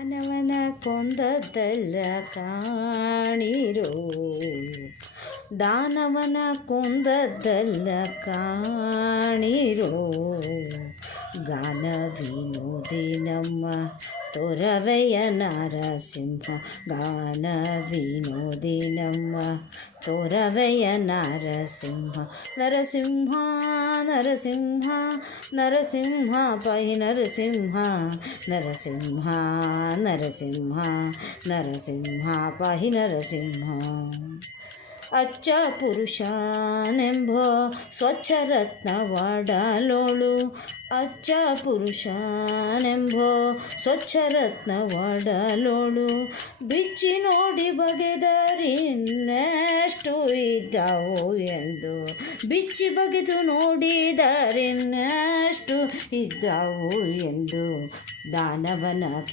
ದಾನವನ ಕೊಂದದ್ದಲ್ಲ ಕಾಣಿರೋ, ದಾನವನ ಕೊಂದದ್ದಲ್ಲ ಕಾಣಿರೋ, ಗಾನ ವಿನೋದಿ ನಮ್ಮ ತೊರವೆಯ ನರಸಿಂಹ, ಗಾನ ವಿನೋದಿ ನಮ್ಮ ತೊರವೆಯ ನರಸಿಂಹ. ನರಸಿಂಹ ನರಸಿಂಹ ನರಸಿಂಹ ಪಾಹಿ ನರಸಿಂಹ, ನರಸಿಂಹ ನರಸಿಂಹ ನರಸಿಂಹ ಪಾಹಿ ನರಸಿಂಹ. ಅಚ್ಚ ಪುರುಷನೆಂಬೋ ಸ್ವಚ್ಛ ರತ್ನವಾಡಲೋಳು, ಅಚ್ಚ ಪುರುಷನೆಂಬೋ ಸ್ವಚ್ಛ ರತ್ನವಾಡಲೋಳು, ಬಿಚ್ಚಿ ನೋಡಿ ಬಗೆದರಿನ್ನೆಷ್ಟು ಇದ್ದಾವು ಎಂದು, ಬಿಚ್ಚಿ ಬಗೆದು ನೋಡಿದರಿನ್ನೆಷ್ಟು ಇದ್ದಾವು ಎಂದು, ದಾನವನ